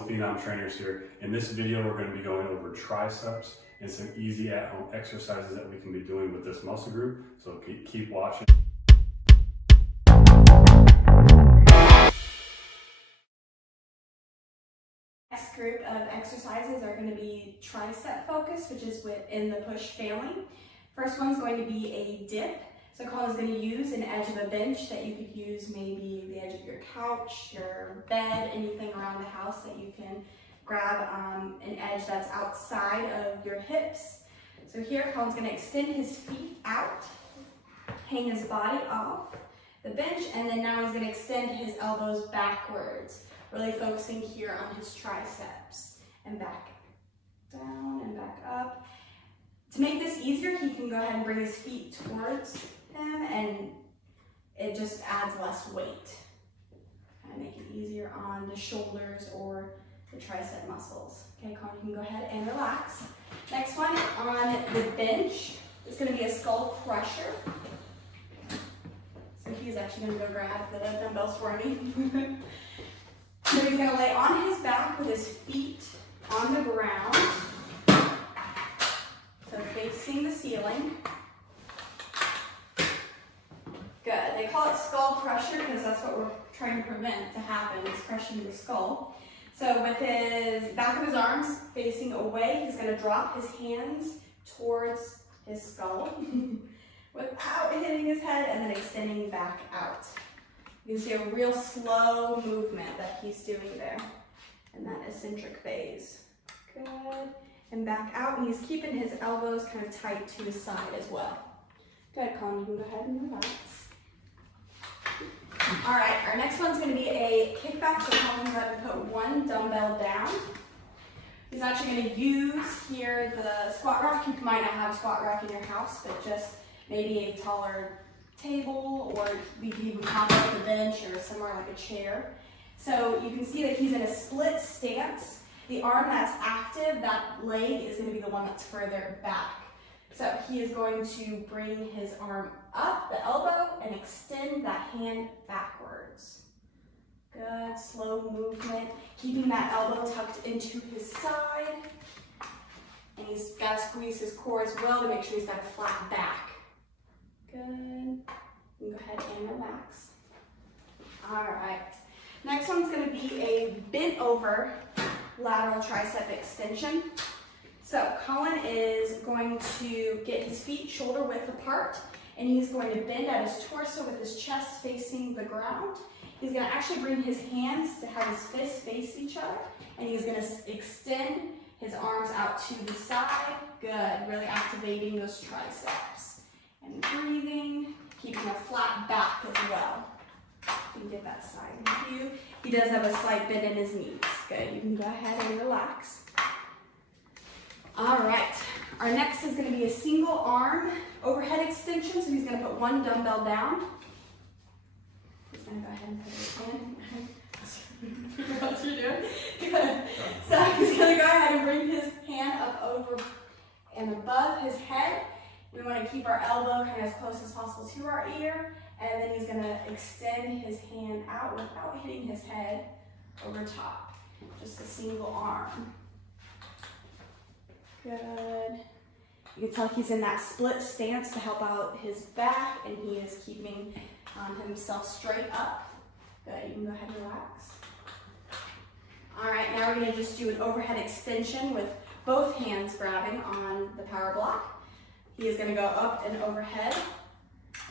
with Phenom Trainers here. In this video, we're going to be going over triceps and some easy at-home exercises that we can be doing with this muscle group. So keep watching. Next group of exercises are going to be tricep focused, which is within the push family. First one's going to be a dip. So Colin's going to use an edge of a bench that you could use maybe the edge of your couch, your bed, anything around the house that you can grab an edge that's outside of your hips. So here Colin's going to extend his feet out, hang his body off the bench, and then now he's going to extend his elbows backwards, really focusing here on his triceps, and back down and back up. To make this easier, he can go ahead and bring his feet towards him, and it just adds less weight. Kind of make it easier on the shoulders or the tricep muscles. Okay, Colin, you can go ahead and relax. Next one on the bench is going to be a skull crusher. So he's actually going to go grab the dumbbells for me. So he's going to lay on his back with his feet on the ground. So facing the ceiling. Good. They call it skull crusher because that's what we're trying to prevent to happen, is crushing the skull. So with his back of his arms facing away, he's going to drop his hands towards his skull without hitting his head, and then extending back out. You can see a real slow movement that he's doing there in that eccentric phase. Good. And back out, and he's keeping his elbows kind of tight to his side as well. Good, Colin, you can go ahead and relax. All right, our next one's going to be a kickback, so Colin's going to put one dumbbell down. He's actually going to use here the squat rack. You might not have a squat rack in your house, but just maybe a taller table, or you can even pop up the bench or somewhere like a chair. So you can see that he's in a split stance. The arm that's active, that leg, is going to be the one that's further back. So he is going to bring his arm up, the elbow, and extend that hand backwards. Good, slow movement. Keeping that elbow tucked into his side. And he's got to squeeze his core as well to make sure he's got a flat back. Good. You can go ahead and relax. All right. Next one's going to be a bent over lateral tricep extension. So Colin is going to get his feet shoulder width apart, and he's going to bend at his torso with his chest facing the ground. He's going to actually bring his hands to have his fists face each other, and he's going to extend his arms out to the side. Good, really activating those triceps. And breathing, keeping a flat back as well. You can get that side view. He does have a slight bend in his knees. Good, you can go ahead and relax. All right, our next is going to be a single arm overhead extension. So he's going to put one dumbbell down. He's going to go ahead and put his hand. What else you doing? Good. So he's going to go ahead and bring his hand up over and above his head. We want to keep our elbow kind of as close as possible to our ear, and then he's going to extend his hand out without hitting his head over top. Just a single arm. Good. You can tell he's in that split stance to help out his back, and he is keeping himself straight up. Good, you can go ahead and relax. All right, now we're going to just do an overhead extension with both hands grabbing on the power block. He is going to go up and overhead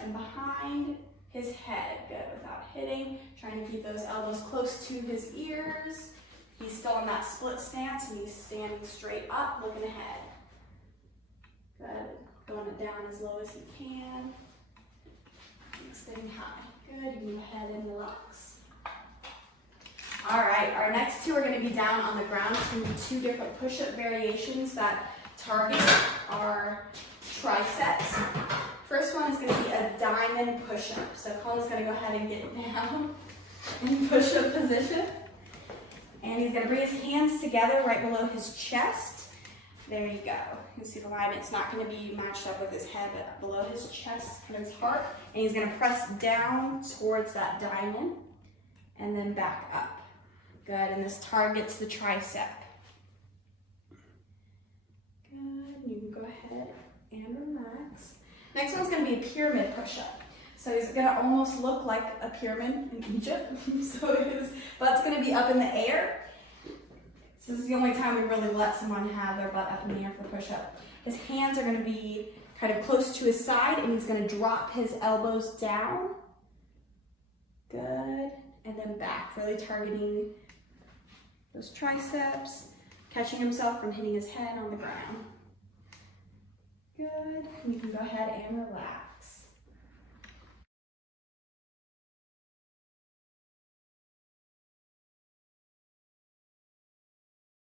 and behind his head. Good, without hitting, trying to keep those elbows close to his ears. He's still in that split stance, and he's standing straight up, looking ahead. Good. Going it down as low as he can. Extending high. Good. You can go ahead and relax. All right. Our next two are going to be down on the ground. It's going to be two different push-up variations that target our triceps. First one is going to be a diamond push-up. So Colin's going to go ahead and get down in push-up position. And he's going to bring his hands together right below his chest. There you go. You can see the alignment's not going to be matched up with his head, but below his chest, kind of his heart. And he's going to press down towards that diamond and then back up. Good, and this targets the tricep. Good, you can go ahead and relax. Next one's gonna be a pyramid push-up. So he's gonna almost look like a pyramid in Egypt. But it's gonna be up in the air. This is the only time we really let someone have their butt up in the air for push-up. His hands are gonna be kind of close to his side, and he's gonna drop his elbows down. Good, and then back, really targeting those triceps, catching himself from hitting his head on the ground. Good, and you can go ahead and relax.